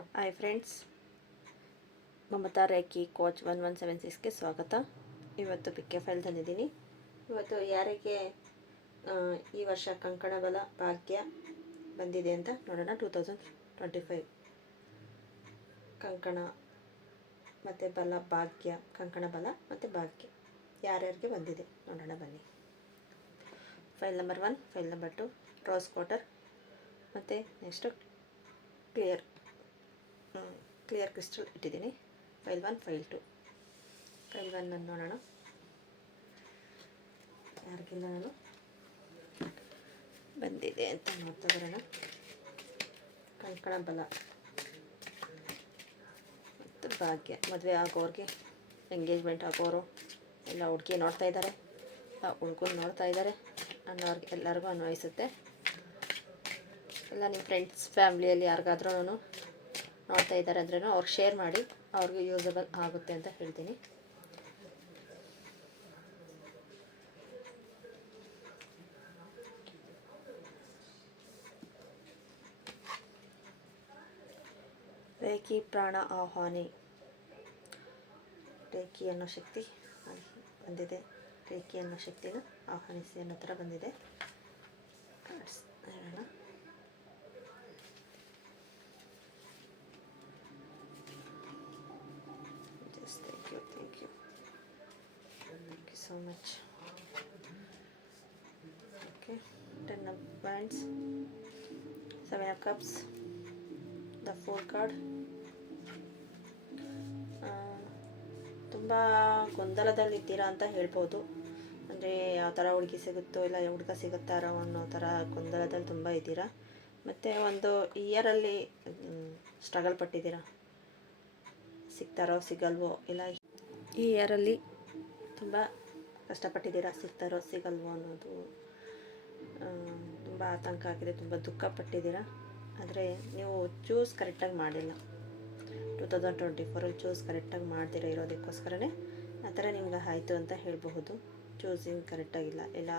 Hi friends, Mamata Reiki coach 1176ಗೆ ಸ್ವಾಗತ. ಇವತ್ತು ಪಿಕ್ಕೆ ಫೈಲ್ ತಂದಿದ್ದೀನಿ. ಇವತ್ತು ಯಾರಿಗೆ ಈ ವರ್ಷ ಕಂಕಣ ಬಲ ಭಾಗ್ಯ ಬಂದಿದೆ ಅಂತ ನೋಡೋಣ. 2025 ಕಂಕಣ ಮತ್ತು ಬಲ ಭಾಗ್ಯ, ಕಂಕಣ ಬಲ ಮತ್ತು ಭಾಗ್ಯ ಯಾರ್ಯಾರಿಗೆ ಬಂದಿದೆ ನೋಡೋಣ ಬನ್ನಿ. File number 1, file number 2 rose quarter ಮತ್ತು ನೆಕ್ಸ್ಟು ಕ್ಲಿಯರ್ ಕ್ರಿಸ್ಟಲ್ ಇಟ್ಟಿದ್ದೀನಿ. File 1, file 2. ಫೈಲ್ 1 ನೋಡೋಣ ಯಾರಿಗೆಲ್ಲ ನಾನು ಬಂದಿದೆ ಅಂತ ನೋಡ್ತಾ ಬರೋಣ. ಕಂಕಣ ಬಲ ಮತ್ತು ಭಾಗ್ಯ, ಮದುವೆ ಆಗೋರಿಗೆ, ಎಂಗೇಜ್ಮೆಂಟ್ ಆಗೋರು, ಎಲ್ಲ ಹುಡುಗಿ ನೋಡ್ತಾ ಇದ್ದಾರೆ, ಹುಡುಗನ ನೋಡ್ತಾ ಇದ್ದಾರೆ ಅನ್ನೋರಿಗೆ ಎಲ್ಲರಿಗೂ ಅನ್ವಯಿಸುತ್ತೆ. ಎಲ್ಲ ನಿಮ್ಮ ಫ್ರೆಂಡ್ಸ್ ಫ್ಯಾಮ್ಲಿಯಲ್ಲಿ ಯಾರಿಗಾದ್ರೂ ನೋಡ್ತಾ ಇದ್ದಾರೆ ಅಂದ್ರೂ ಅವ್ರಿಗೆ ಶೇರ್ ಮಾಡಿ, ಅವ್ರಿಗೆ ಯೂಸಬಲ್ ಆಗುತ್ತೆ ಅಂತ ಹೇಳ್ತೀನಿ. ರೇಖಿ ಪ್ರಾಣ ಆಹ್ವಾನಿ, ರೇಖಿ ಅನ್ನೋ ಶಕ್ತಿ ಬಂದಿದೆ. ರೇಖಿ ಅನ್ನೋ ಶಕ್ತಿನ ಆಹ್ವಾನಿಸಿ ಅನ್ನೋ ಥರ ಬಂದಿದೆ. ಹೇಳೋಣ. Thank you so much. Okay, 10 of wands, 7 of cups, the 4 card. ತುಂಬ ಗೊಂದಲದಲ್ಲಿದ್ದೀರಾ ಅಂತ ಹೇಳ್ಬೋದು. ಅಂದರೆ ಯಾವ ಥರ ಹುಡುಗಿ ಸಿಗುತ್ತೋ ಇಲ್ಲ ಹುಡುಗ ಸಿಗುತ್ತಾರೋ ಅನ್ನೋ ಥರ ಗೊಂದಲದಲ್ಲಿ ತುಂಬ ಇದ್ದೀರಾ. ಮತ್ತು ಒಂದು ಇಯರಲ್ಲಿ ಸ್ಟ್ರಗಲ್ ಪಟ್ಟಿದ್ದೀರಾ, ಸಿಗ್ತಾರೋ ಸಿಗಲ್ವೋ, ಇಲ್ಲ ಈ ಇಯರಲ್ಲಿ ತುಂಬ ಕಷ್ಟಪಟ್ಟಿದ್ದೀರಾ, ಸಿಗ್ತಾರೋ ಸಿಗಲ್ವೋ ಅನ್ನೋದು ತುಂಬ ಆತಂಕ ಆಗಿದೆ, ತುಂಬ ದುಃಖ ಪಟ್ಟಿದ್ದೀರಾ. ಆದರೆ ನೀವು ಚೂಸ್ ಕರೆಕ್ಟಾಗಿ ಮಾಡಿಲ್ಲ. 2024 ಚೂಸ್ ಕರೆಕ್ಟಾಗಿ ಮಾಡ್ದಿರ ಇರೋದಕ್ಕೋಸ್ಕರನೇ ಆ ಥರ ನಿಮ್ಗೆ ಆಯಿತು ಅಂತ ಹೇಳಬಹುದು. ಚೂಸಿಂಗ್ ಕರೆಕ್ಟಾಗಿಲ್ಲ, ಇಲ್ಲ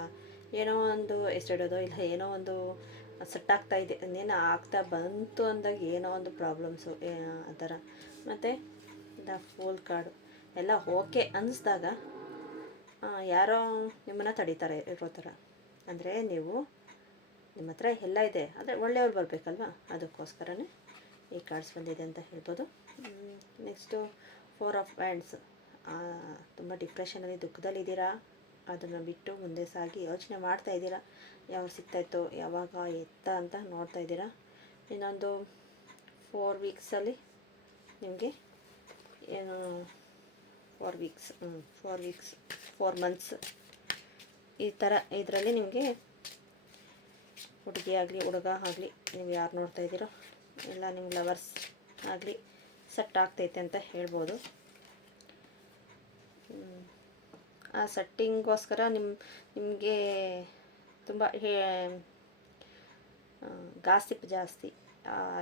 ಏನೋ ಒಂದು ಎಷ್ಟಿಡೋದೋ, ಇಲ್ಲ ಏನೋ ಒಂದು ಸೆಟ್ ಆಗ್ತಾ ಇದೆ, ಇನ್ನೇನು ಆಗ್ತಾ ಬಂತು ಅಂದಾಗ ಏನೋ ಒಂದು ಪ್ರಾಬ್ಲಮ್ಸು ಆ ಥರ. ಮತ್ತು ದ ಫೂಲ್ ಕಾರ್ಡು ಎಲ್ಲ ಓಕೆ ಅನ್ನಿಸ್ದಾಗ ಯಾರೋ ನಿಮ್ಮನ್ನು ತಡೀತಾರೆ ಇರೋ ಥರ. ಅಂದರೆ ನೀವು ನಿಮ್ಮ ಹತ್ರ ಎಲ್ಲ ಇದೆ, ಆದರೆ ಒಳ್ಳೆಯವ್ರು ಬರಬೇಕಲ್ವ, ಅದಕ್ಕೋಸ್ಕರನೇ ಈ ಕಾರ್ಡ್ಸ್ ಬಂದಿದೆ ಅಂತ ಹೇಳ್ಬೋದು. ನೆಕ್ಸ್ಟು 4 ಆಫ್ ವ್ಯಾಂಡ್ಸ್, ತುಂಬ ಡಿಪ್ರೆಷನಲ್ಲಿ ದುಃಖದಲ್ಲಿದ್ದೀರಾ. ಅದನ್ನು ಬಿಟ್ಟು ಮುಂದೆ ಸಾಗಿ ಯೋಚನೆ ಮಾಡ್ತಾ ಇದ್ದೀರಾ, ಯಾವಾಗ ಸಿಗ್ತಾಯಿತ್ತೋ ಯಾವಾಗ ಎತ್ತ ಅಂತ ನೋಡ್ತಾ ಇದ್ದೀರಾ. ಇನ್ನೊಂದು 4 ವೀಕ್ಸಲ್ಲಿ ನಿಮಗೆ ಏನು 4 ಮಂತ್ಸ್ ಈ ಥರ ಇದರಲ್ಲಿ ನಿಮಗೆ ಹುಡುಗಿ ಆಗಲಿ ಹುಡುಗ ಆಗಲಿ, ನೀವು ಯಾರು ನೋಡ್ತಾ ಇದ್ದೀರೋ ಇಲ್ಲ ನಿಮ್ಮ ಲವರ್ಸ್ ಆಗಲಿ ಸೆಟ್ ಆಗ್ತೈತೆ ಅಂತ ಹೇಳ್ಬೋದು. ಆ ಸೆಟ್ಟಿಂಗೋಸ್ಕರ ನಿಮಗೆ ತುಂಬ ಗಾಸಿಪ್ ಜಾಸ್ತಿ.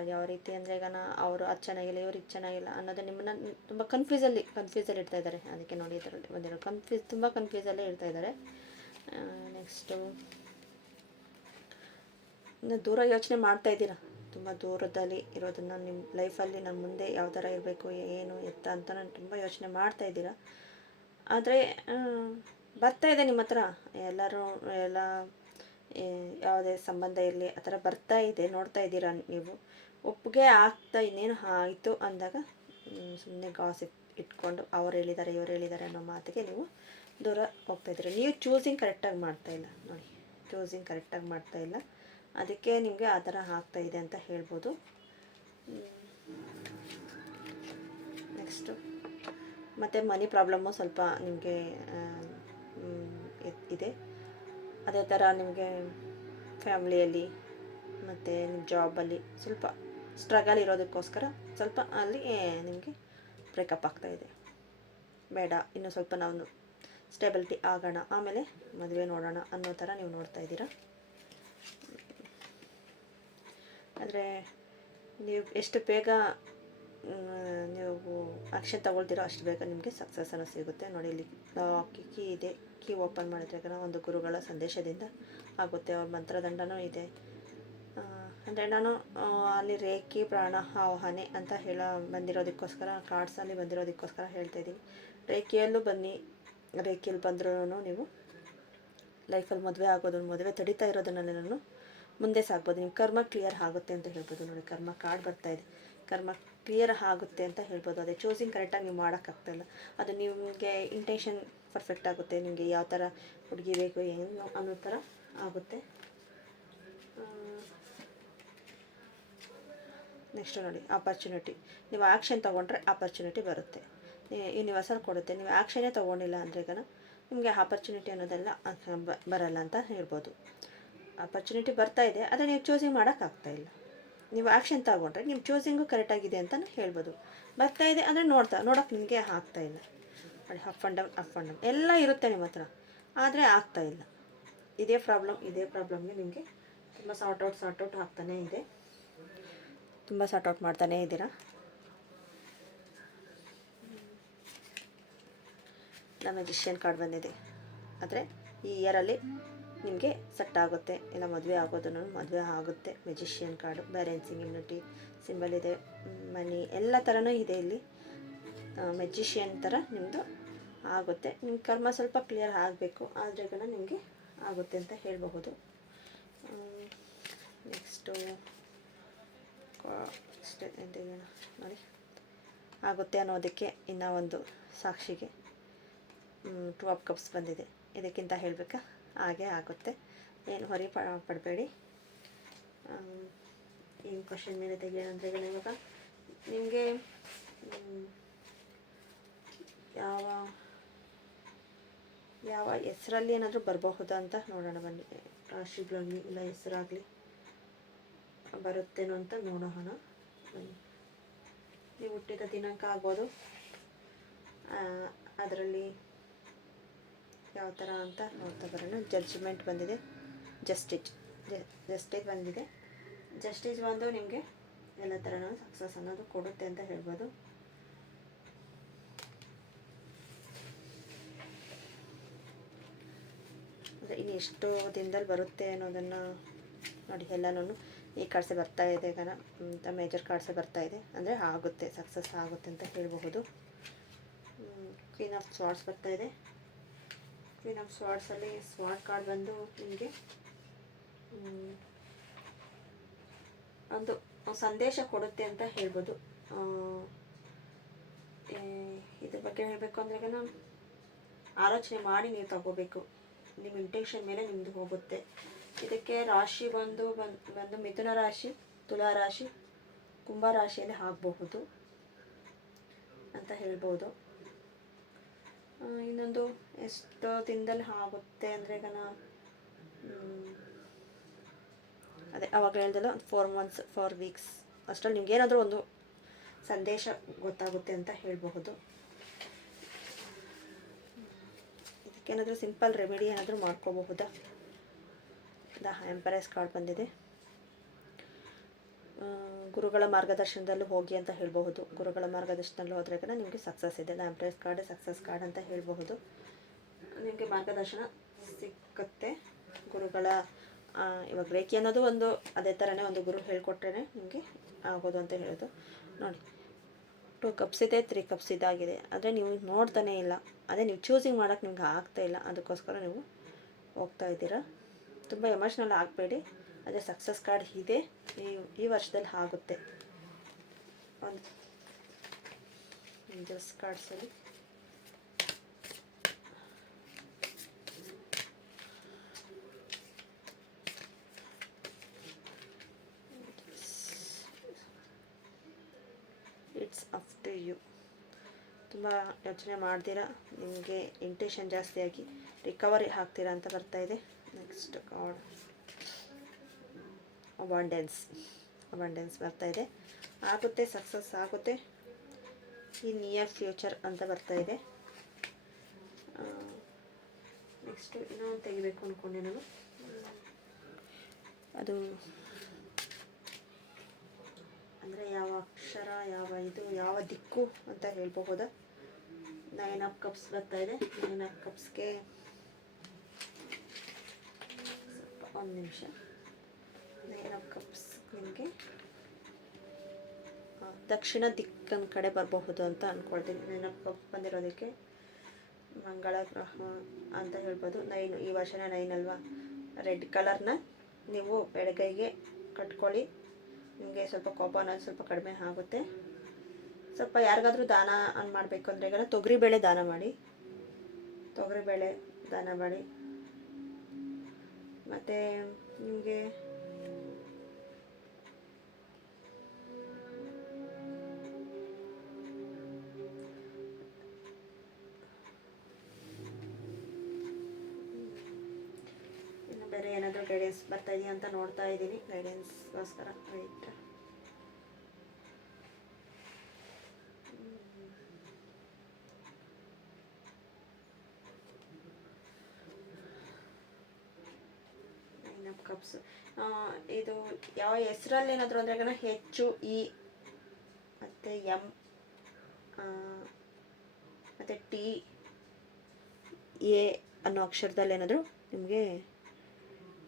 ಯಾವ ರೀತಿ ಅಂದರೆ ಈಗ ಅವರು ಅದು ಚೆನ್ನಾಗಿಲ್ಲ, ಇವ್ರಿಗೆ ಚೆನ್ನಾಗಿಲ್ಲ ಅನ್ನೋದು ನಿಮ್ಮನ್ನು ತುಂಬ ಕನ್ಫ್ಯೂಸಲ್ಲಿ ಇಡ್ತಾ ಇದ್ದಾರೆ. ಅದಕ್ಕೆ ನೋಡಿ ಇದರಲ್ಲಿ ಬಂದಿರೋ ತುಂಬ ಕನ್ಫ್ಯೂಸಲ್ಲೇ ಇಡ್ತಾ ಇದ್ದಾರೆ. ನೆಕ್ಸ್ಟು ದೂರ ಯೋಚನೆ ಮಾಡ್ತಾ ಇದ್ದೀರಾ, ತುಂಬ ದೂರದಲ್ಲಿ ಇರೋದನ್ನು ನಿಮ್ಮ ಲೈಫಲ್ಲಿ ನಮ್ಮ ಮುಂದೆ ಯಾವ ಥರ ಇರಬೇಕು, ಏನು ಎತ್ತ ಅಂತ ನಾನು ತುಂಬ ಯೋಚನೆ ಮಾಡ್ತಾ ಇದ್ದೀರಾ. ಆದರೆ ಬರ್ತಾಯಿದೆ ನಿಮ್ಮ ಹತ್ರ ಎಲ್ಲರೂ, ಎಲ್ಲ ಯಾವುದೇ ಸಂಬಂಧ ಇರಲಿ ಆ ಥರ ಬರ್ತಾ ಇದೆ, ನೋಡ್ತಾ ಇದ್ದೀರಾ. ನೀವು ಒಪ್ಪಿಗೆ ಆಗ್ತಾ ಇನ್ನೇನು ಆಯಿತು ಅಂದಾಗ ಸುಮ್ಮನೆ ಗಾಸಿಪ್ ಇಟ್ಕೊಂಡು ಅವ್ರು ಹೇಳಿದ್ದಾರೆ ಇವ್ರು ಹೇಳಿದ್ದಾರೆ ಅನ್ನೋ ಮಾತಿಗೆ ನೀವು ದೂರ ಹೋಗ್ತಾಯಿದ್ದೀರಾ. ನೀವು ಚೂಸಿಂಗ್ ಕರೆಕ್ಟಾಗಿ ಮಾಡ್ತಾಯಿಲ್ಲ ನೋಡಿ, ಚೂಸಿಂಗ್ ಕರೆಕ್ಟಾಗಿ ಮಾಡ್ತಾಯಿಲ್ಲ, ಅದಕ್ಕೆ ನಿಮಗೆ ಆ ಥರ ಆಗ್ತಾಯಿದೆ ಅಂತ ಹೇಳ್ಬೋದು. ನೆಕ್ಸ್ಟು ಮತ್ತು ಮನಿ ಪ್ರಾಬ್ಲಮ್ಮು ಸ್ವಲ್ಪ ನಿಮಗೆ ಇದೆ. ಅದೇ ಥರ ನಿಮಗೆ ಫ್ಯಾಮ್ಲಿಯಲ್ಲಿ ಮತ್ತು ನಿಮ್ಮ ಜಾಬಲ್ಲಿ ಸ್ವಲ್ಪ ಸ್ಟ್ರಗಲ್ ಇರೋದಕ್ಕೋಸ್ಕರ ಸ್ವಲ್ಪ ಅಲ್ಲಿ ನಿಮಗೆ ಬ್ರೇಕಪ್ ಆಗ್ತಾಯಿದೆ. ಬೇಡ, ಇನ್ನೂ ಸ್ವಲ್ಪ ನಾವು ಸ್ಟೆಬಿಲಿಟಿ ಆಗೋಣ, ಆಮೇಲೆ ಮದುವೆ ನೋಡೋಣ ಅನ್ನೋ ಥರ ನೀವು ನೋಡ್ತಾ ಇದ್ದೀರಾ. ಆದರೆ ನೀವು ಎಷ್ಟು ಬೇಗ ನೀವು ಆ್ಯಕ್ಷನ್ ತಗೊಳ್ತೀರೋ ಅಷ್ಟು ಬೇಗ ನಿಮಗೆ ಸಕ್ಸಸ್ ಅನ್ನೋ ಸಿಗುತ್ತೆ. ನೋಡಿ ಇಲ್ಲಿ ಕೀ ಇದೆ, ಕೀ ಓಪನ್ ಮಾಡಿದ್ರೆ ಒಂದು ಗುರುಗಳ ಸಂದೇಶದಿಂದ ಆಗುತ್ತೆ. ಅವ್ರ ಮಂತ್ರದಂಡನೂ ಇದೆ. ಅಂದರೆ ನಾನು ಅಲ್ಲಿ ರೇಖಿ ಪ್ರಾಣ ಆವಾಹನೆ ಅಂತ ಬಂದಿರೋದಕ್ಕೋಸ್ಕರ ಕಾರ್ಡ್ಸಲ್ಲಿ ಬಂದಿರೋದಕ್ಕೋಸ್ಕರ ಹೇಳ್ತಾಯಿದ್ದೀನಿ. ರೇಖಿಯಲ್ಲೂ ಬನ್ನಿ, ರೇಖಿಯಲ್ಲಿ ಬಂದ್ರೂ ನೀವು ಲೈಫಲ್ಲಿ ಮದುವೆ ತಡೀತಾ ಇರೋದನ್ನೆಲ್ಲನೂ ಮುಂದೆ ಸಾಗ್ಬೋದು. ನಿಮ್ಮ ಕರ್ಮ ಕ್ಲಿಯರ್ ಆಗುತ್ತೆ ಅಂತ ಹೇಳ್ಬೋದು. ನೋಡಿ, ಕರ್ಮ ಕಾರ್ಡ್ ಬರ್ತಾಯಿದೆ, ಕರ್ಮ ಕ್ಲಿಯರ್ ಆಗುತ್ತೆ ಅಂತ ಹೇಳ್ಬೋದು. ಅದೇ ಚೂಸಿಂಗ್ ಕರೆಕ್ಟಾಗಿ ನೀವು ಮಾಡೋಕ್ಕಾಗ್ತಾಯಿಲ್ಲ. ಅದು ನಿಮಗೆ ಇಂಟೆನ್ಷನ್ ಪರ್ಫೆಕ್ಟ್ ಆಗುತ್ತೆ. ನಿಮಗೆ ಯಾವ ಥರ ಹುಡುಗಿ ಬೇಕು ಏನು ಅನ್ನೋ ಥರ ಆಗುತ್ತೆ. ನೆಕ್ಸ್ಟು ನೋಡಿ, ಆಪರ್ಚುನಿಟಿ. ನೀವು ಆ್ಯಕ್ಷನ್ ತೊಗೊಂಡ್ರೆ ಆಪರ್ಚುನಿಟಿ ಬರುತ್ತೆ, ಯೂನಿವರ್ಸಲ್ ಕೊಡುತ್ತೆ. ನೀವು ಆ್ಯಕ್ಷನ್ನೇ ತೊಗೊಂಡಿಲ್ಲ ಅಂದರೆ ನಿಮಗೆ ಆಪರ್ಚುನಿಟಿ ಅನ್ನೋದೆಲ್ಲ ಬರಲ್ಲ ಅಂತ ಹೇಳ್ಬೋದು. ಆಪರ್ಚುನಿಟಿ ಬರ್ತಾ ಇದೆ, ಆದರೆ ನೀವು ಚೂಸಿಂಗ್ ಮಾಡೋಕ್ಕಾಗ್ತಾಯಿಲ್ಲ. ನೀವು ಆ್ಯಕ್ಷನ್ ತಗೊಂಡ್ರೆ ನಿಮ್ಮ ಚೂಸಿಂಗು ಕರೆಕ್ಟಾಗಿದೆ ಅಂತಲೂ ಹೇಳ್ಬೋದು. ಬರ್ತಾ ಇದೆ ಅಂದರೆ ನೋಡೋಕ್ಕೆ ನಿಮಗೆ ಆಗ್ತಾಯಿಲ್ಲ. ನೋಡಿ, ಅಪ್ ಆ್ಯಂಡ್ ಡೌನ್ ಎಲ್ಲ ಇರುತ್ತೆ ನಿಮ್ಮ ಹತ್ರ, ಆದರೆ ಆಗ್ತಾಯಿಲ್ಲ. ಇದೇ ಪ್ರಾಬ್ಲಮ್ಗೆ ನಿಮಗೆ ತುಂಬ ಸಾರ್ಟ್ ಔಟ್ ಆಗ್ತಾನೇ ಇದೆ. ತುಂಬ ಸಾರ್ಟ್ ಔಟ್ ಮಾಡ್ತಾನೇ ಇದ್ದೀರಾ. ಮ್ಯಾಜಿಷಿಯನ್ ಕಾರ್ಡ್ ಬಂದಿದೆ. ಆದರೆ ಈ ಇಯರಲ್ಲಿ ನಿಮಗೆ ಸೆಟ್ ಆಗುತ್ತೆ, ಇಲ್ಲ ಮದುವೆ ಆಗುತ್ತೆ. Magician card, balancing, unity symbol ಇದೆ, ಮನಿ ಎಲ್ಲ ಥರನೂ ಇದೆ ಇಲ್ಲಿ. ಮ್ಯಾಜಿಷಿಯನ್ ಥರ ನಿಮ್ಮದು ಆಗುತ್ತೆ. ನಿಮ್ಮ ಕರ್ಮ ಸ್ವಲ್ಪ ಕ್ಲಿಯರ್ ಆಗಬೇಕು, ಆದರೆ ನಿಮಗೆ ಆಗುತ್ತೆ ಅಂತ ಹೇಳಬಹುದು. ನೆಕ್ಸ್ಟು ನೋಡಿ, ಆಗುತ್ತೆ ಅನ್ನೋದಕ್ಕೆ ಇನ್ನೂ ಒಂದು ಸಾಕ್ಷಿಗೆ 2 ಆಫ್ ಕಪ್ಸ್ ಬಂದಿದೆ. ಇದಕ್ಕಿಂತ ಹೇಳಬೇಕಾ? ಹಾಗೆ ಆಗುತ್ತೆ, ಏನು ಹೊರೆ ಪಡಬೇಡಿ. ಏನು ಕ್ವಶನ್ ಮೇಲೆ ತೆಗೆಯೋಣ ಅಂದರೆ ಇವಾಗ ನಿಮಗೆ ಯಾವ ಹೆಸರಲ್ಲಿ ಏನಾದರೂ ಬರಬಹುದಾ ಅಂತ ನೋಡೋಣ ಬನ್ನಿ. ರಾಶಿಗಳಾಗಲಿ ಇಲ್ಲ ಹೆಸರಾಗಲಿ ಬರುತ್ತೇನೋ ಅಂತ ನೋಡೋಣ ಬನ್ನಿ. ನೀವು ಹುಟ್ಟಿದ ದಿನಾಂಕ ಆಗ್ಬೋದು, ಅದರಲ್ಲಿ ಯಾವ ಥರ ಅಂತ ನೋಡ್ತಾ ಬರೋಣ. ಜಡ್ಜ್ಮೆಂಟ್ ಬಂದಿದೆ, ಜಸ್ಟಿಸ್ ಬಂದಿದೆ. ಜಸ್ಟಿಸ್ ಬಂದು ನಿಮಗೆ ಎಲ್ಲ ಥರನೂ ಸಕ್ಸಸ್ ಅನ್ನೋದು ಕೊಡುತ್ತೆ ಅಂತ ಹೇಳ್ಬೋದು. ಇನ್ನು ಎಷ್ಟು ದಿನದಲ್ಲಿ ಬರುತ್ತೆ ಅನ್ನೋದನ್ನು ನೋಡಿ. ಎಲ್ಲನೂ ಈ ಕಾರ್ಡ್ಸೇ ಬರ್ತಾ ಇದೆ, ಮೇಜರ್ ಕಾರ್ಡ್ಸೇ ಬರ್ತಾ ಇದೆ. ಅಂದರೆ ಆಗುತ್ತೆ, ಸಕ್ಸಸ್ ಆಗುತ್ತೆ ಅಂತ ಹೇಳಬಹುದು. ಕ್ವೀನ್ ಆಫ್ ಸ್ವಾರ್ಡ್ಸ್ ಬರ್ತಾ ಇದೆ. ಕ್ವೀನ್ ಆಫ್ ಸ್ವಾರ್ಡ್ಸಲ್ಲಿ ಸ್ವಾರ್ಡ್ ಕಾರ್ಡ್ ಬಂದು ನಿಮಗೆ ಒಂದು ಸಂದೇಶ ಕೊಡುತ್ತೆ ಅಂತ ಹೇಳ್ಬೋದು. ಇದ್ರ ಬಗ್ಗೆ ಹೇಳಬೇಕು ಅಂದರೆ ಆಲೋಚನೆ ಮಾಡಿ ನೀವು ತಗೋಬೇಕು. ನಿಮ್ಮ ಇಂಟೆನ್ಷನ್ ಮೇಲೆ ನಿಮ್ಮದು ಹೋಗುತ್ತೆ. ಇದಕ್ಕೆ ರಾಶಿ ಬಂದು ಮಿಥುನ ರಾಶಿ, ತುಲಾ ರಾಶಿ, ಕುಂಭ ರಾಶಿಯಲ್ಲಿ ಆಗಬಹುದು ಅಂತ ಹೇಳ್ಬೋದು. ಇನ್ನೊಂದು ಎಷ್ಟು ದಿನದಲ್ಲಿ ಆಗುತ್ತೆ ಅಂದರೆ ಅದೇ ಅವಾಗ ಹೇಳ್ದಲ್ಲ, 4 months 4 weeks ಅಷ್ಟರಲ್ಲಿ ನಿಮ್ಗೆ ಏನಾದರೂ ಒಂದು ಸಂದೇಶ ಗೊತ್ತಾಗುತ್ತೆ ಅಂತ ಹೇಳಬಹುದು. ಇದಕ್ಕೇನಾದರೂ ಸಿಂಪಲ್ ರೆಮಿಡಿ ಏನಾದರೂ ಮಾಡ್ಕೋಬಹುದಾ? ದ ಎಂಪರೆಸ್ ಕಾರ್ಡ್ ಬಂದಿದೆ. ಗುರುಗಳ ಮಾರ್ಗದರ್ಶನದಲ್ಲೂ ಹೋಗಿ ಅಂತ ಹೇಳಬಹುದು. ಗುರುಗಳ ಮಾರ್ಗದರ್ಶನದಲ್ಲಿ ಹೋದ್ರೆ ನಿಮಗೆ ಸಕ್ಸಸ್ ಇದೆ. ದ ಎಂಪರೆಸ್ ಕಾರ್ಡ್ ಸಕ್ಸಸ್ ಕಾರ್ಡ್ ಅಂತ ಹೇಳಬಹುದು. ನಿಮಗೆ ಮಾರ್ಗದರ್ಶನ ಸಿಕ್ಕುತ್ತೆ ಗುರುಗಳ. ಇವಾಗ ರೇಖಿ ಅನ್ನೋದು ಒಂದು ಅದೇ ಥರನೇ, ಒಂದು ಗುರು ಹೇಳ್ಕೊಟ್ರೆ ನಿಮಗೆ ಆಗೋದು ಅಂತ ಹೇಳೋದು. ನೋಡಿ, 2 cups ಇದೆ, 3 cups ಇದಾಗಿದೆ. ಆದರೆ ನೀವು ನೋಡ್ತಾನೇ ಇಲ್ಲ, ಅದೇ ನೀವು ಚೂಸಿಂಗ್ ಮಾಡೋಕ್ಕೆ ನಿಮ್ಗೆ ಆಗ್ತಾಯಿಲ್ಲ. ಅದಕ್ಕೋಸ್ಕರ ನೀವು ಹೋಗ್ತಾ ಇದ್ದೀರಾ. ತುಂಬ ಎಮೋಷ್ನಲ್ ಆಗಬೇಡಿ. ಅದೇ ಸಕ್ಸಸ್ ಕಾರ್ಡ್ ಇದೆ, ಈ ವರ್ಷದಲ್ಲಿ ಆಗುತ್ತೆ. ಒಂದು ಜಸ್ ಕಾರ್ಡ್ಸಲ್ಲಿ ಇಟ್ಸ್ ಅಪ್ ಟು ಯು. ತುಂಬ ಯೋಚನೆ ಮಾಡ್ತೀರಾ, ನಿಮಗೆ ಇಂಟೆನ್ಷನ್ ಜಾಸ್ತಿಯಾಗಿ ರಿಕವರಿ ಆಗ್ತೀರಾ ಅಂತ ಬರ್ತಾ ಇದೆ. ನೆಕ್ಸ್ಟ್ ಕಾರ್ಡ್ ಅಬಂಡೆನ್ಸ್ ಬರ್ತಾ ಇದೆ. ಆಗುತ್ತೆ, ಸಕ್ಸಸ್ ಆಗುತ್ತೆ ಇನ್ ನಿಯರ್ ಫ್ಯೂಚರ್ ಅಂತ ಬರ್ತಾ ಇದೆ. ನೆಕ್ಸ್ಟು ಇನ್ನೊಂದು ತೆಗಿಬೇಕು ಅಂದ್ಕೊಂಡೆ ನಾನು. ಅದು ಅಂದರೆ ಯಾವ ಅಕ್ಷರ, ಯಾವ ದಿಕ್ಕು ಅಂತ ಹೇಳ್ಬಹುದಾ? 9 of cups ಬರ್ತಾ ಇದೆ. 9 of cupsಗೆ ಒಂದು ನಿಮಿಷ. 9 of cups ನಿಮಗೆ ದಕ್ಷಿಣ ದಿಕ್ಕಿನ ಕಡೆ ಬರಬಹುದು ಅಂತ ಅಂದ್ಕೊಳ್ತೀನಿ. ನೆನಪು ಬಂದಿರೋದಕ್ಕೆ ಮಂಗಳ ಗ್ರಹ ಅಂತ ಹೇಳ್ಬೋದು. 9 ಈ ವರ್ಷನೇ 9 ಅಲ್ವಾ. ರೆಡ್ ಕಲರ್ನ ನೀವು ಎಡಗೈಗೆ ಕಟ್ಕೊಳ್ಳಿ. ನಿಮಗೆ ಸ್ವಲ್ಪ ಕೋಪ ಅನ್ನೋದು ಸ್ವಲ್ಪ ಕಡಿಮೆ ಆಗುತ್ತೆ. ಸ್ವಲ್ಪ ಯಾರಿಗಾದ್ರೂ ದಾನ ಮಾಡಬೇಕು ಅಂದರೆ ಈಗ ತೊಗರಿಬೇಳೆ ದಾನ ಮಾಡಿ, ತೊಗರಿಬೇಳೆ ದಾನ ಮಾಡಿ. ಮತ್ತು ನಿಮಗೆ ಬೇರೆ ಏನಾದರೂ ಗೈಡೆನ್ಸ್ ಬರ್ತಾ ಇದೆಯಾ ಅಂತ ನೋಡ್ತಾ ಇದ್ದೀನಿ. ಗೈಡೆನ್ಸ್ಗೋಸ್ಕರ ವೆಯ್ಟ್. Nine of cups. ಇದು ಯಾವ ಹೆಸರಲ್ಲಿ ಏನಾದರೂ ಅಂದರೆ HE ಮತ್ತು M ಮತ್ತು TE ಅನ್ನೋ ಅಕ್ಷರದಲ್ಲಿ ಏನಾದರೂ ನಿಮಗೆ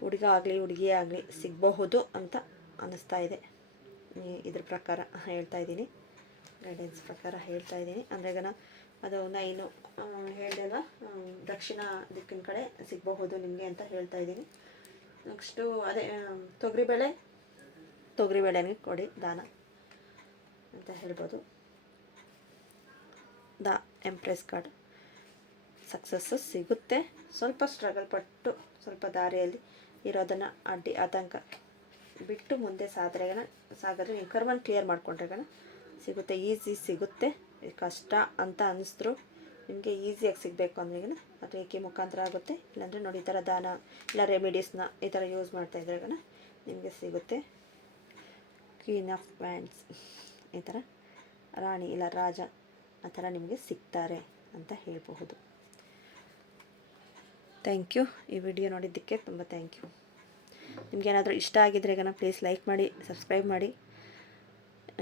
ಹುಡುಗ ಆಗಲಿ ಹುಡುಗಿ ಆಗಲಿ ಸಿಗಬಹುದು ಅಂತ ಅನ್ನಿಸ್ತಾ ಇದೆ. ಇದ್ರ ಪ್ರಕಾರ ಹೇಳ್ತಾ ಇದ್ದೀನಿ, ಗೈಡೆನ್ಸ್ ಪ್ರಕಾರ ಹೇಳ್ತಾ ಇದ್ದೀನಿ. ಅಂದರೆ ಅದು 9 ಹೇಳಿದೆ ಅಲ್ವಾ, ದಕ್ಷಿಣ ದಿಕ್ಕಿನ ಕಡೆ ಸಿಗಬಹುದು ನಿಮಗೆ ಅಂತ ಹೇಳ್ತಾ ಇದ್ದೀನಿ. ನೆಕ್ಸ್ಟು ಅದೇ ತೊಗರಿಬೇಳೆನೇ ಕೊಡಿ ದಾನ ಅಂತ ಹೇಳ್ಬೋದು. The empress card. ಸಕ್ಸಸ್ಸು ಸಿಗುತ್ತೆ. ಸ್ವಲ್ಪ ಸ್ಟ್ರಗಲ್ ಪಟ್ಟು ಸ್ವಲ್ಪ ದಾರಿಯಲ್ಲಿ ಇರೋದನ್ನು ಆತಂಕ ಬಿಟ್ಟು ಮುಂದೆ ಸಾಗಿದ್ರೆ ನೀವು ಕರ್ಮನ ಕ್ಲಿಯರ್ ಮಾಡಿಕೊಂಡ್ರೆ ಸಿಗುತ್ತೆ. ಈಸಿ ಸಿಗುತ್ತೆ. ಕಷ್ಟ ಅಂತ ಅನ್ನಿಸಿದ್ರು ನಿಮಗೆ ಈಸಿಯಾಗಿ ಸಿಗಬೇಕು ಅಂದ್ರೆ ಅದು ರೇಖೆ ಮುಖಾಂತರ ಆಗುತ್ತೆ. ಇಲ್ಲಾಂದರೆ ನೋಡಿ ಈ ಥರ ದಾನ ಇಲ್ಲ ರೆಮಿಡೀಸ್ನ ಈ ಥರ ಯೂಸ್ ಮಾಡ್ತಾಯಿದ್ರೆ ನಿಮಗೆ ಸಿಗುತ್ತೆ. ಕ್ವೀನ್ ಆಫ್ ವ್ಯಾಂಡ್ಸ್ ಈ ಥರ ರಾಣಿ ಇಲ್ಲ ರಾಜ ಆ ಥರ ನಿಮಗೆ ಸಿಗ್ತಾರೆ ಅಂತ ಹೇಳಬಹುದು. Thank you. ಈ ವಿಡಿಯೋ ನೋಡಿದ್ದಕ್ಕೆ ತುಂಬ ಥ್ಯಾಂಕ್ ಯು. ನಿಮಗೇನಾದರೂ ಇಷ್ಟ ಆಗಿದ್ರೆ ಪ್ಲೀಸ್ ಲೈಕ್ ಮಾಡಿ, ಸಬ್ಸ್ಕ್ರೈಬ್ ಮಾಡಿ,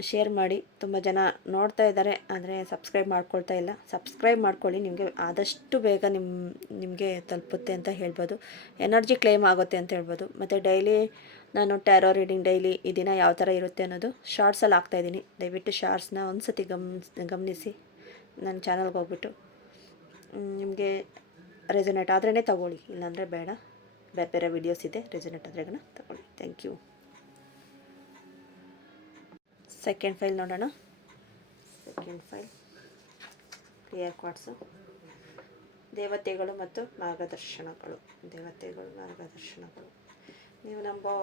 ಶೇರ್ ಮಾಡಿ. ತುಂಬ ಜನ ನೋಡ್ತಾ ಇದ್ದಾರೆ ಆದರೆ ಸಬ್ಸ್ಕ್ರೈಬ್ ಮಾಡ್ಕೊಳ್ತಾ ಇಲ್ಲ. ಸಬ್ಸ್ಕ್ರೈಬ್ ಮಾಡ್ಕೊಳ್ಳಿ. ನಿಮಗೆ ಆದಷ್ಟು ಬೇಗ ನಿಮಗೆ ತಲುಪುತ್ತೆ ಅಂತ ಹೇಳ್ಬೋದು. ಎನರ್ಜಿ ಕ್ಲೇಮ್ ಆಗುತ್ತೆ ಅಂತ ಹೇಳ್ಬೋದು. ಮತ್ತು ಡೈಲಿ ನಾನು ಟ್ಯಾರೋ ರೀಡಿಂಗ್ ಡೈಲಿ ಈ ದಿನ ಯಾವ ಥರ ಇರುತ್ತೆ ಅನ್ನೋದು ಶಾರ್ಟ್ಸಲ್ಲಿ ಹಾಕ್ತಾಯಿದ್ದೀನಿ. ದಯವಿಟ್ಟು ಶಾರ್ಟ್ಸ್ನ ಒಂದು ಸತಿ ಗಮನಿಸಿ ನನ್ನ ಚಾನಲ್ಗೆ ಹೋಗ್ಬಿಟ್ಟು. ನಿಮಗೆ ರೆಸೊನೇಟ್ ಆದ್ರೇ ತಗೊಳ್ಳಿ, ಇಲ್ಲಾಂದರೆ ಬೇಡ. ಬೇರೆ ಬೇರೆ ವೀಡಿಯೋಸ್ ಇದೆ, ರೆಸೊನೇಟ್ ಆದರೆ ತಗೊಳ್ಳಿ. Thank you. ಸೆಕೆಂಡ್ ಫೈಲ್ ನೋಡೋಣ. Second file clear quartz. ದೇವತೆಗಳು ಮತ್ತು ಮಾರ್ಗದರ್ಶನಗಳು. ನೀವು ನಂಬೋ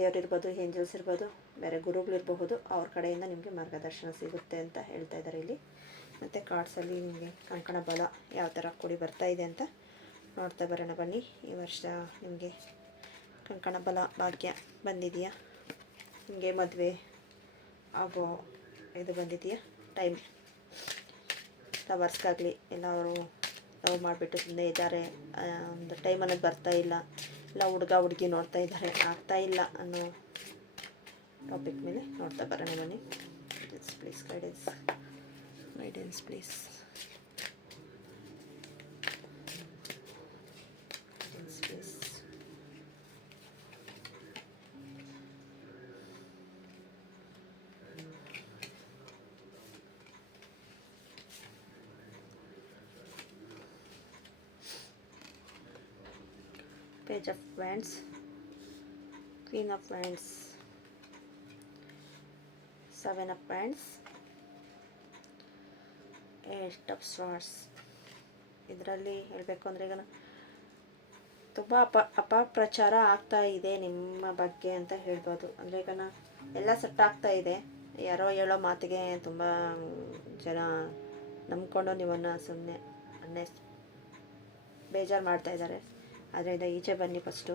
ದೇವರಿರ್ಬೋದು, ಏಂಜಲ್ಸ್ ಇರ್ಬೋದು, ಬೇರೆ ಗುರುಗಳಿರಬಹುದು, ಅವ್ರ ಕಡೆಯಿಂದ ನಿಮಗೆ ಮಾರ್ಗದರ್ಶನ ಸಿಗುತ್ತೆ ಅಂತ ಹೇಳ್ತಾ ಇದ್ದಾರೆ ಇಲ್ಲಿ. ಮತ್ತು ಕಾರ್ಡ್ಸಲ್ಲಿ ನಿಮಗೆ ಕಂಕಣ ಬಲ ಯಾವ ಥರ ಕೂಡಿ ಬರ್ತಾ ಇದೆ ಅಂತ ನೋಡ್ತಾ ಬರೋಣ ಬನ್ನಿ. ಈ ವರ್ಷ ನಿಮಗೆ ಕಂಕಣ ಬಲ ಭಾಗ್ಯ ಬಂದಿದೆಯಾ? ನಿಮಗೆ ಮದುವೆ ಆಗೋ ಇದು ಬಂದಿದೆಯಾ? ಟೈಮ್ ಲವರ್ಸ್ಗಾಗಲಿ ಎಲ್ಲವರು ಲವ್ ಮಾಡಿಬಿಟ್ಟು ಸುಮ್ಮನೆ ಇದ್ದಾರೆ, ಒಂದು ಟೈಮ್ ಅನ್ನೋದು ಬರ್ತಾ ಇಲ್ಲ, ಇಲ್ಲ ಹುಡುಗಿ ನೋಡ್ತಾ ಇದ್ದಾರೆ, ಆಗ್ತಾ ಇಲ್ಲ ಅನ್ನೋ ಟಾಪಿಕ್ ಮೇಲೆ ನೋಡ್ತಾ ಬರೋಣ ಬನ್ನಿ. Please guidance please. Page of Wands, Queen of Wands, 7 of Wands, 8 of Swords. ಇದರಲ್ಲಿ ಹೇಳಬೇಕು ಅಂದರೆ ಈಗ ತುಂಬ ಅಪಪ್ರಚಾರ ಆಗ್ತಾ ಇದೆ ನಿಮ್ಮ ಬಗ್ಗೆ ಅಂತ ಹೇಳ್ಬೋದು. ಅಂದರೆ ಈಗ ಎಲ್ಲ ಸೆಟ್ ಆಗ್ತಾ ಇದೆ. ಯಾರೋ ಹೇಳೋ ಮಾತಿಗೆ ತುಂಬ ಜನ ನಂಬ್ಕೊಂಡು ನಿಮ್ಮನ್ನು ಸುಮ್ಮನೆ ಬೇಜಾರು ಮಾಡ್ತಾಯಿದ್ದಾರೆ. ಅದರಿಂದ ಈಚೆ ಬನ್ನಿ. ಫಸ್ಟು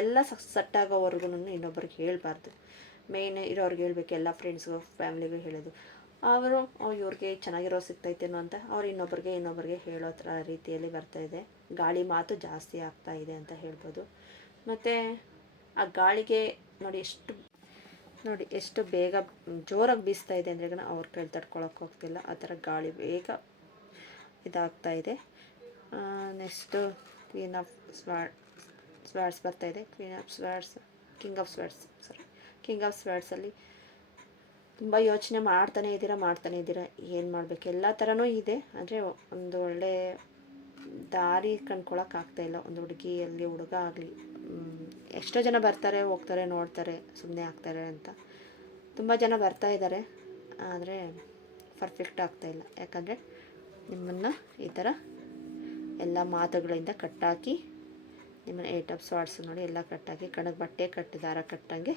ಎಲ್ಲ ಸೆಟ್ ಆಗೋವರೆಗೂ ಇನ್ನೊಬ್ರಿಗೆ ಹೇಳಬಾರ್ದು. ಮೇಯ್ನ್ ಇರೋರಿಗೆ ಹೇಳಬೇಕು, ಎಲ್ಲ ಫ್ರೆಂಡ್ಸ್ಗೂ ಫ್ಯಾಮಿಲಿಗೂ ಹೇಳೋದು. ಅವರು ಇವ್ರಿಗೆ ಚೆನ್ನಾಗಿರೋ ಸಿಗ್ತೈತೇನೋ ಅಂತ ಅವ್ರು ಇನ್ನೊಬ್ರಿಗೆ ಹೇಳೋ ಥರ ರೀತಿಯಲ್ಲಿ ಬರ್ತಾಯಿದೆ. ಗಾಳಿ ಮಾತು ಜಾಸ್ತಿ ಆಗ್ತಾ ಇದೆ ಅಂತ ಹೇಳ್ಬೋದು. ಮತ್ತು ಆ ಗಾಳಿಗೆ ನೋಡಿ ಎಷ್ಟು ಬೇಗ ಜೋರಾಗಿ ಬೀಸ್ತಾ ಇದೆ ಅಂದರೆ ಅವ್ರ ಕೈಲಿ ತಡ್ಕೊಳಕ್ಕೆ ಹೋಗ್ತಿಲ್ಲ. ಆ ಥರ ಗಾಳಿ ಬೇಗ ಇದಾಗ್ತಾ ಇದೆ. ನೆಕ್ಸ್ಟು ಕ್ವೀನ್ ಆಫ್ ಸ್ವಾರ್ಡ್ಸ್ ಬರ್ತಾಯಿದೆ. ಕ್ವೀನ್ ಆಫ್ ಸ್ವಾರ್ಡ್ಸ್ ಕಿಂಗ್ ಆಫ್ ಸ್ವರ್ಡ್ಸಲ್ಲಿ ತುಂಬ ಯೋಚನೆ ಮಾಡ್ತಾನೆ ಇದ್ದೀರಾ ಏನು ಮಾಡಬೇಕು. ಎಲ್ಲ ಥರನೂ ಇದೆ, ಆದರೆ ಒಂದು ಒಳ್ಳೆ ದಾರಿ ಕಂಡ್ಕೊಳಕ್ಕಾಗ್ತಾಯಿಲ್ಲ. ಒಂದು ಹುಡುಗಿಯಲ್ಲಿ ಹುಡುಗ ಆಗಲಿ, ಎಷ್ಟೋ ಜನ ಬರ್ತಾರೆ ಹೋಗ್ತಾರೆ ನೋಡ್ತಾರೆ ಸುಮ್ಮನೆ ಆಗ್ತಾರೆ ಅಂತ. ತುಂಬ ಜನ ಬರ್ತಾ ಇದ್ದಾರೆ, ಆದರೆ ಪರ್ಫೆಕ್ಟ್ ಆಗ್ತಾಯಿಲ್ಲ. ಯಾಕಂದರೆ ನಿಮ್ಮನ್ನು ಈ ಥರ ಎಲ್ಲ ಮಾತುಗಳಿಂದ ಕಟ್ಟಾಕಿ, ನಿಮ್ಮನ್ನು 8 ಆಫ್ ಸ್ವಾರ್ಡ್ಸ್ ನೋಡಿ ಎಲ್ಲ ಕಟ್ಟಾಕಿ ಕಣಕ್ಕೆ ಬಟ್ಟೆ ದಾರ ಕಟ್ಟಂಗೆ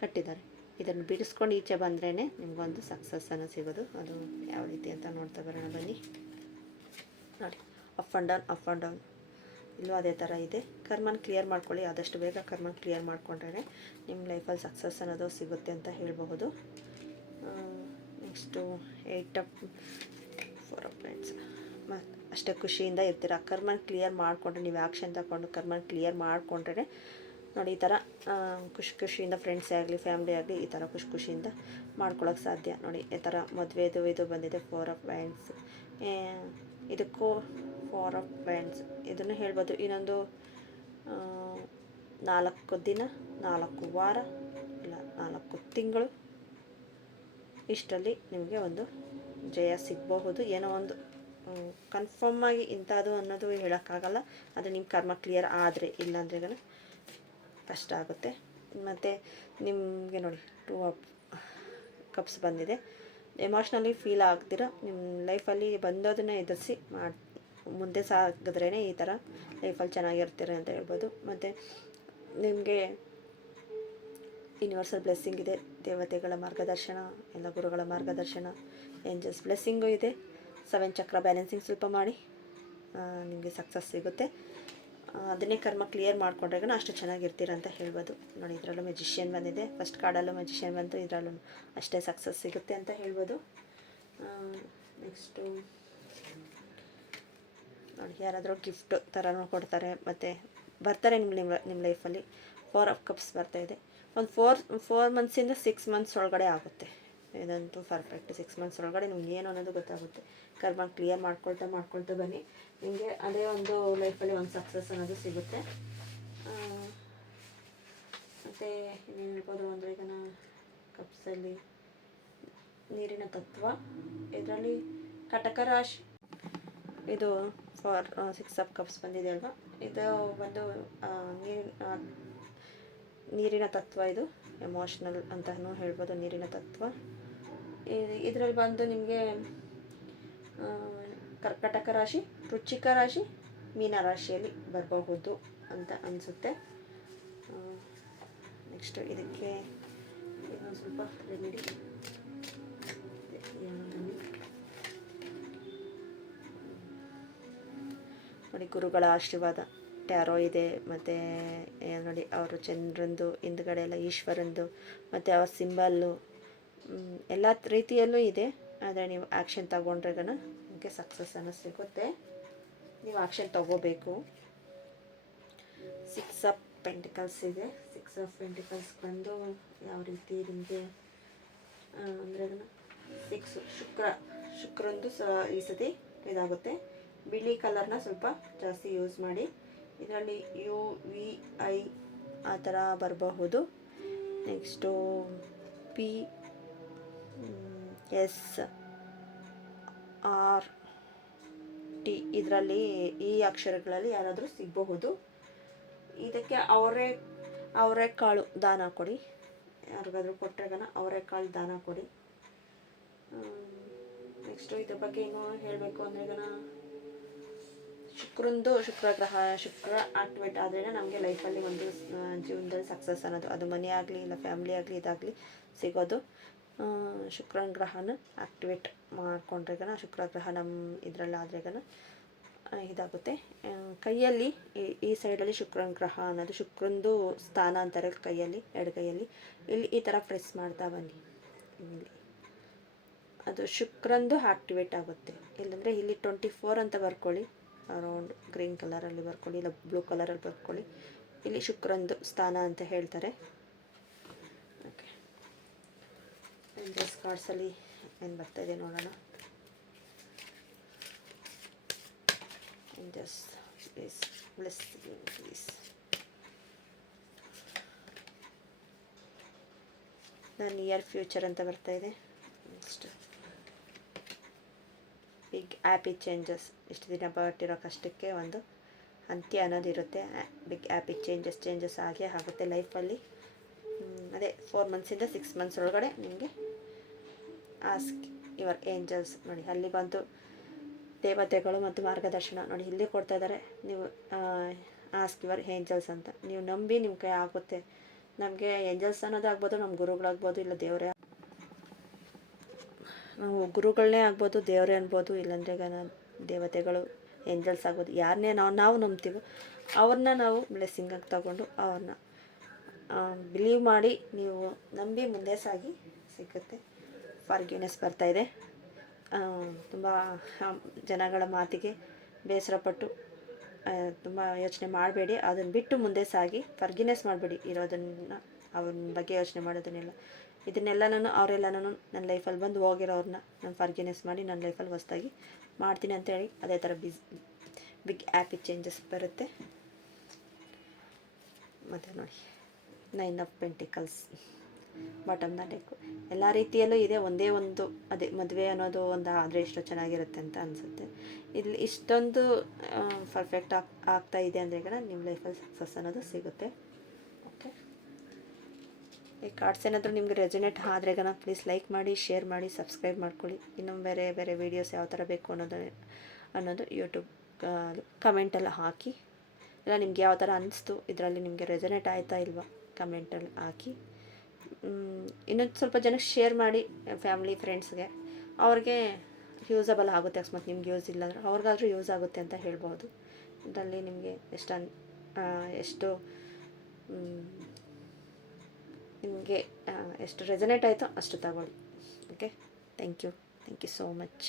ಕಟ್ಟಿದ್ದಾರೆ. ಇದನ್ನು ಬಿಡಿಸ್ಕೊಂಡು ಈಚೆ ಬಂದ್ರೇ ನಿಮಗೊಂದು ಸಕ್ಸಸ್ಸನ್ನು ಸಿಗೋದು. ಅದು ಯಾವ ರೀತಿ ಅಂತ ನೋಡ್ತಾ ಬರೋಣ ಬನ್ನಿ. ನೋಡಿ, ಅಪ್ ಆ್ಯಂಡ್ ಡೌನ್ ಇಲ್ಲೂ ಅದೇ ಥರ ಇದೆ. ಕರ್ಮನ ಕ್ಲಿಯರ್ ಮಾಡ್ಕೊಳ್ಳಿ, ಆದಷ್ಟು ಬೇಗ ಕರ್ಮನ ಕ್ಲಿಯರ್ ಮಾಡಿಕೊಂಡ್ರೆ ನಿಮ್ಮ ಲೈಫಲ್ಲಿ ಸಕ್ಸಸ್ ಅನ್ನೋದು ಸಿಗುತ್ತೆ ಅಂತ ಹೇಳಬಹುದು. Next 8 of 4 of plates. ಅಷ್ಟೇ ಖುಷಿಯಿಂದ ಇರ್ತೀರ. ಕರ್ಮನ ಕ್ಲಿಯರ್ ಮಾಡಿಕೊಂಡ್ರೆ, ನೀವು ಆ್ಯಕ್ಷನ್ ತಗೊಂಡು ಕರ್ಮನ ಕ್ಲಿಯರ್ ಮಾಡಿಕೊಂಡ್ರೆ ನೋಡಿ ಈ ಥರ ಖುಷಿಯಿಂದ ಫ್ರೆಂಡ್ಸೇ ಆಗಲಿ ಫ್ಯಾಮಿಲಿ ಆಗಲಿ ಈ ಥರ ಖುಷಿಯಿಂದ ಮಾಡ್ಕೊಳಕ್ಕೆ ಸಾಧ್ಯ. ನೋಡಿ ಈ ಥರ ಮದುವೆದು ಇದು ಬಂದಿದೆ 4 ಆಫ್ ವ್ಯಾಂಡ್ಸ್. ಇದಕ್ಕೂ 4 ಆಫ್ ವ್ಯಾಂಡ್ಸ್ ಇದನ್ನು ಹೇಳ್ಬೋದು. ಇನ್ನೊಂದು 4 ದಿನ 4 ವಾರ ಇಲ್ಲ 4 ತಿಂಗಳು ಇಷ್ಟರಲ್ಲಿ ನಿಮಗೆ ಒಂದು ಜಯ ಸಿಗಬಹುದು. ಏನೋ ಒಂದು ಕನ್ಫರ್ಮಾಗಿ ಇಂಥದ್ದು ಅನ್ನೋದು ಹೇಳೋಕ್ಕಾಗಲ್ಲ. ಅದು ನಿಮ್ಮ ಕರ್ಮ ಕ್ಲಿಯರ್ ಆದರೆ, ಇಲ್ಲಾಂದ್ರೆ ಕಷ್ಟ ಆಗುತ್ತೆ. ಮತ್ತು ನಿಮಗೆ ನೋಡಿ 2 ಆಫ್ ಕಪ್ಸ್ ಬಂದಿದೆ. ಎಮೋಷ್ನಲಿ ಫೀಲ್ ಆಗ್ದಿರ ನಿಮ್ಮ ಲೈಫಲ್ಲಿ ಬಂದೋದನ್ನು ಎದುರಿಸಿ ಮುಂದೆ ಸಾಗಿದ್ರೇ ಈ ಥರ ಲೈಫಲ್ಲಿ ಚೆನ್ನಾಗಿರ್ತೀರ ಅಂತ ಹೇಳ್ಬೋದು. ಮತ್ತು ನಿಮಗೆ ಯೂನಿವರ್ಸಲ್ ಬ್ಲೆಸ್ಸಿಂಗ್ ಇದೆ, ದೇವತೆಗಳ ಮಾರ್ಗದರ್ಶನ, ಎಲ್ಲ ಗುರುಗಳ ಮಾರ್ಗದರ್ಶನ, ಏಂಜಲ್ಸ್ ಬ್ಲೆಸ್ಸಿಂಗು ಇದೆ. 7 ಚಕ್ರ ಬ್ಯಾಲೆನ್ಸಿಂಗ್ ಸ್ವಲ್ಪ ಮಾಡಿ ನಿಮಗೆ ಸಕ್ಸಸ್ ಸಿಗುತ್ತೆ. ಅದನ್ನೇ ಕರ್ಮ ಕ್ಲಿಯರ್ ಮಾಡಿಕೊಂಡ್ರೆ ಅಷ್ಟು ಚೆನ್ನಾಗಿರ್ತೀರ ಅಂತ ಹೇಳ್ಬೋದು. ನೋಡಿ ಇದರಲ್ಲೂ ಮೆಜಿಷಿಯನ್ ಬಂದಿದೆ. ಫಸ್ಟ್ ಕಾರ್ಡಲ್ಲೂ ಮೆಜಿಷಿಯನ್ ಬಂತು, ಇದರಲ್ಲೂ ಅಷ್ಟೇ ಸಕ್ಸಸ್ ಸಿಗುತ್ತೆ ಅಂತ ಹೇಳ್ಬೋದು. ನೆಕ್ಸ್ಟು ನೋಡಿ, ಯಾರಾದರೂ ಗಿಫ್ಟ್ ಥರನೂ ಕೊಡ್ತಾರೆ ಮತ್ತು ಬರ್ತಾರೆ ನಿಮ್ಮ ಲೈಫಲ್ಲಿ. 4 ಆಫ್ ಕಪ್ಸ್ ಬರ್ತಾಯಿದೆ. ಒಂದು 4 ಮಂತ್ಸಿಂದ 6 ಮಂತ್ಸ್ ಒಳಗಡೆ ಆಗುತ್ತೆ. ಇದಂತೂ ಪರ್ಫೆಕ್ಟ್. 6 ಮಂತ್ಸ್ ಒಳಗಡೆ ನಿಮ್ಗೆ ಏನು ಅನ್ನೋದು ಗೊತ್ತಾಗುತ್ತೆ. ಕರ್ಮ ಕ್ಲಿಯರ್ ಮಾಡ್ಕೊಳ್ತಾ ಬನ್ನಿ. ನಿಮಗೆ ಅದೇ ಒಂದು ಲೈಫಲ್ಲಿ ಒಂದು ಸಕ್ಸಸ್ ಅನ್ನೋದು ಸಿಗುತ್ತೆ. ಮತ್ತು ಇನ್ನೇನು ಹೇಳ್ಬೋದು ಅಂದರೆ, ಈಗ ಕಪ್ಸಲ್ಲಿ ನೀರಿನ ತತ್ವ, ಇದರಲ್ಲಿ ಕಟಕ ರಾಶಿ, ಇದು 6 ಆಫ್ ಕಪ್ಸ್ ಬಂದಿದೆ ಅಲ್ವಾ. ಇದು ಒಂದು ನೀರಿನ ತತ್ವ, ಇದು ಎಮೋಷ್ನಲ್ ಅಂತಲೂ ಹೇಳ್ಬೋದು. ನೀರಿನ ತತ್ವ ಇದರಲ್ಲಿ ಬಂದು ನಿಮಗೆ ಕರ್ಕಟಕ ರಾಶಿ, ವೃಶ್ಚಿಕ ರಾಶಿ, ಮೀನ ರಾಶಿಯಲ್ಲಿ ಬರಬಹುದು ಅಂತ ಅನಿಸುತ್ತೆ. ನೆಕ್ಸ್ಟು ಇದಕ್ಕೆ ಇನ್ನೊಂದು ಸ್ವಲ್ಪ ರೆಮಿಡಿ ನೋಡಿ. ಗುರುಗಳ ಆಶೀರ್ವಾದ ಟ್ಯಾರೋ ಇದೆ. ಮತ್ತು ನೋಡಿ ಅವರು ಚಂದ್ರಂದು ಹಿಂದ್ಗಡೆ ಎಲ್ಲ ಈಶ್ವರಂದು ಮತ್ತು ಅವ್ರ ಸಿಂಬಲ್ಲು ಎಲ್ಲ ರೀತಿಯಲ್ಲೂ ಇದೆ. ಆದರೆ ನೀವು ಆ್ಯಕ್ಷನ್ ತಗೊಂಡ್ರೆ ನಿಮಗೆ ಸಕ್ಸಸ್ ಅನ್ನೋ ಸಿಗುತ್ತೆ. ನೀವು ಆ್ಯಕ್ಷನ್ ತಗೋಬೇಕು. 6 ಆಫ್ ಪೆಂಟಿಕಲ್ಸ್ ಇದೆ. 6 ಆಫ್ ಪೆಂಟಿಕಲ್ಸ್ ಬಂದು ಯಾವ ರೀತಿ ನಿಮಗೆ ಅಂದರೆ 6 ಶುಕ್ರಂದು ಈ ಸತಿ ಇದಾಗುತ್ತೆ. ಬಿಳಿ ಕಲರ್ನ ಸ್ವಲ್ಪ ಜಾಸ್ತಿ ಯೂಸ್ ಮಾಡಿ. ಇದರಲ್ಲಿ UVI ಆ ಥರ ಬರಬಹುದು. ನೆಕ್ಸ್ಟು PSRT ಇದರಲ್ಲಿ ಈ ಅಕ್ಷರಗಳಲ್ಲಿ ಯಾರಾದರೂ ಸಿಗಬಹುದು. ಇದಕ್ಕೆ ಅವರೆಕಾಳು ದಾನ ಕೊಡಿ. ಯಾರಿಗಾದ್ರೂ ಕೊಟ್ಟರೆ ಅವರೆಕಾಳು ದಾನ ಕೊಡಿ. ನೆಕ್ಸ್ಟು ಇದ್ರ ಬಗ್ಗೆ ಏನು ಹೇಳಬೇಕು ಅಂದರೆ, ಶುಕ್ರ ಆಕ್ಟಿವೇಟ್ ಆದ್ರೇ ನಮಗೆ ಲೈಫಲ್ಲಿ ಒಂದು ಜೀವನದಲ್ಲಿ ಸಕ್ಸಸ್ ಅನ್ನೋದು, ಅದು ಮನೆ ಆಗಲಿ ಇಲ್ಲ ಫ್ಯಾಮಿಲಿ ಆಗಲಿ ಇದಾಗಲಿ ಸಿಗೋದು. ಶುಕ್ರನ ಗ್ರಹನ ಆಕ್ಟಿವೇಟ್ ಮಾಡಿಕೊಂಡ್ರೆ ಶುಕ್ರ ಗ್ರಹ ನಮ್ಮ ಇದರಲ್ಲಾದ್ರೆ ಇದಾಗುತ್ತೆ. ಕೈಯಲ್ಲಿ ಈ ಸೈಡಲ್ಲಿ ಶುಕ್ರನ ಗ್ರಹ ಅನ್ನೋದು ಶುಕ್ರಂದು ಸ್ಥಾನ ಅಂತಾರೆ. ಕೈಯಲ್ಲಿ ಎಡಗೈಯಲ್ಲಿ ಇಲ್ಲಿ ಈ ಥರ ಪ್ರೆಸ್ ಮಾಡ್ತಾ ಬನ್ನಿ. ಇಲ್ಲಿ ಅದು ಶುಕ್ರಂದು ಆಕ್ಟಿವೇಟ್ ಆಗುತ್ತೆ. ಇಲ್ಲಾಂದರೆ ಇಲ್ಲಿ 24 ಅಂತ ಬರ್ಕೊಳ್ಳಿ. ಅರೌಂಡ್ ಗ್ರೀನ್ ಕಲರಲ್ಲಿ ಬರ್ಕೊಳ್ಳಿ, ಇಲ್ಲ ಬ್ಲೂ ಕಲರಲ್ಲಿ ಬರ್ಕೊಳ್ಳಿ. ಇಲ್ಲಿ ಶುಕ್ರಂದು ಸ್ಥಾನ ಅಂತ ಹೇಳ್ತಾರೆ. ಓಕೆ, ಏಂಜಲ್ಸ್ ಕಾರ್ಡ್ಸಲ್ಲಿ ಏನು ಬರ್ತಾಯಿದೆ ನೋಡೋಣ. Angels please bless please. The near future ಅಂತ ಬರ್ತಾ ಇದೆ. Next big happy changes. ಇಷ್ಟು ದಿನ ಬಟ್ಟಿರೋ ಕಷ್ಟಕ್ಕೆ ಒಂದು ಅಂತ್ಯ ಅನ್ನೋದಿರುತ್ತೆ. ಬಿಗ್ ಹ್ಯಾಪಿ ಚೇಂಜಸ್ ಆಗೇ ಆಗುತ್ತೆ ಲೈಫಲ್ಲಿ. ಅದೇ 4 ಮಂತ್ಸಿಂದ 6 ಮಂತ್ಸ್ ಒಳಗಡೆ ನಿಮಗೆ ಆಸ್ಕ್ ಯುವರ್ ಏಂಜಲ್ಸ್. ನೋಡಿ ಅಲ್ಲಿ ಬಂತು ದೇವತೆಗಳು ಮತ್ತು ಮಾರ್ಗದರ್ಶನ. ನೋಡಿ ಇಲ್ಲಿ ಕೊಡ್ತಾ ಇದ್ದಾರೆ, ನೀವು ಆಸ್ಕ್ ಯುವರ್ ಏಂಜಲ್ಸ್ ಅಂತ. ನೀವು ನಂಬಿ ನಿಮ್ಮ ಕೈ ಆಗುತ್ತೆ. ನಮಗೆ ಏಂಜಲ್ಸ್ ಅನ್ನೋದಾಗ್ಬೋದು, ನಮ್ಮ ಗುರುಗಳಾಗ್ಬೋದು, ಇಲ್ಲ ದೇವರೇ, ನಾವು ಗುರುಗಳನ್ನೇ ಆಗ್ಬೋದು, ದೇವರೇ ಅನ್ಬೋದು, ಇಲ್ಲಾಂದರೆ ದೇವತೆಗಳು, ಏಂಜಲ್ಸ್ ಆಗ್ಬೋದು, ಯಾರನ್ನೇ ನಾವು ನಂಬ್ತೀವೋ ಅವ್ರನ್ನ ನಾವು ಬ್ಲೆಸ್ಸಿಂಗಾಗಿ ತಗೊಂಡು ಅವ್ರನ್ನ ಬಿಲೀವ್ ಮಾಡಿ ನೀವು ನಂಬಿ ಮುಂದೆ ಸಾಗಿ ಸಿಗುತ್ತೆ. ಫಾರ್ಗಿವ್ನೆಸ್ ಬರ್ತಾಯಿದೆ. ತುಂಬ ಜನಗಳ ಮಾತಿಗೆ ಬೇಸರಪಟ್ಟು ತುಂಬ ಯೋಚನೆ ಮಾಡಬೇಡಿ. ಅದನ್ನು ಬಿಟ್ಟು ಮುಂದೆ ಸಾಗಿ ಫಾರ್ಗಿವ್ನೆಸ್ ಮಾಡಬೇಡಿ. ಇರೋದನ್ನು ಅವ್ರ ಬಗ್ಗೆ ಯೋಚನೆ ಮಾಡೋದನ್ನೆಲ್ಲ, ಇದನ್ನೆಲ್ಲನೂ ಅವರೆಲ್ಲನೂ ನನ್ನ ಲೈಫಲ್ಲಿ ಬಂದು ಹೋಗಿರೋರನ್ನ ನಾನು ಫಾರ್ಗಿವ್ನೆಸ್ ಮಾಡಿ ನನ್ನ ಲೈಫಲ್ಲಿ ಹೊಸದಾಗಿ ಮಾಡ್ತೀನಿ ಅಂತೇಳಿ ಅದೇ ಥರ ಬಿಗ್ ಹ್ಯಾಪಿ ಚೇಂಜಸ್ ಬರುತ್ತೆ. ಮತ್ತು ನೋಡಿ 9 ಆಫ್ ಪೆಂಟಿಕಲ್ಸ್ ಬಾಟಮ್ನ ಡೆಕ್ಕು. ಎಲ್ಲ ರೀತಿಯಲ್ಲೂ ಇದೆ. ಒಂದೇ ಒಂದು ಅದೇ ಮದುವೆ ಅನ್ನೋದು ಒಂದು ಆದರೆ ಎಷ್ಟು ಚೆನ್ನಾಗಿರುತ್ತೆ ಅಂತ ಅನಿಸುತ್ತೆ. ಇಲ್ಲಿ ಇಷ್ಟೊಂದು ಪರ್ಫೆಕ್ಟ್ ಆಗ್ತಾ ಇದೆ ಅಂದರೆ ಈಗ ನಿಮ್ಮ ಲೈಫಲ್ಲಿ ಸಕ್ಸಸ್ ಅನ್ನೋದು ಸಿಗುತ್ತೆ. ಓಕೆ, ಈ ಕಾರ್ಡ್ಸ್ ಏನಾದರೂ ನಿಮಗೆ ರೆಸೊನೇಟ್ ಆದರೆ ಪ್ಲೀಸ್ ಲೈಕ್ ಮಾಡಿ, ಶೇರ್ ಮಾಡಿ, ಸಬ್ಸ್ಕ್ರೈಬ್ ಮಾಡ್ಕೊಳ್ಳಿ. ಇನ್ನೂ ಬೇರೆ ಬೇರೆ ವೀಡಿಯೋಸ್ ಯಾವ ಥರ ಬೇಕು ಅನ್ನೋದು ಯೂಟ್ಯೂಬ್ ಕಮೆಂಟೆಲ್ಲ ಹಾಕಿ. ಇಲ್ಲ ನಿಮ್ಗೆ ಯಾವ ಥರ ಅನ್ನಿಸ್ತು, ಇದರಲ್ಲಿ ನಿಮಗೆ ರೆಸೊನೇಟ್ ಆಯ್ತಾ ಇಲ್ವಾ ಕಮೆಂಟಲ್ಲಿ ಹಾಕಿ. ಇನ್ನೊಂದು ಸ್ವಲ್ಪ ಜನಕ್ಕೆ ಶೇರ್ ಮಾಡಿ, ಫ್ಯಾಮಿಲಿ ಫ್ರೆಂಡ್ಸ್ಗೆ, ಅವ್ರಿಗೆ ಯೂಸಬಲ್ ಆಗುತ್ತೆ. ಅಕಸ್ಮಾತ್ ನಿಮ್ಗೆ ಯೂಸ್ ಇಲ್ಲ ಅಂದರೆ ಅವ್ರಿಗಾದ್ರೂ ಯೂಸ್ ಆಗುತ್ತೆ ಅಂತ ಹೇಳ್ಬೋದು. ಇದರಲ್ಲಿ ನಿಮಗೆ ಎಷ್ಟು ನಿಮಗೆ ಎಷ್ಟು ರೆಸೊನೇಟ್ ಆಯಿತೋ ಅಷ್ಟು ತಗೊಳ್ಳಿ. Okay, thank you so much.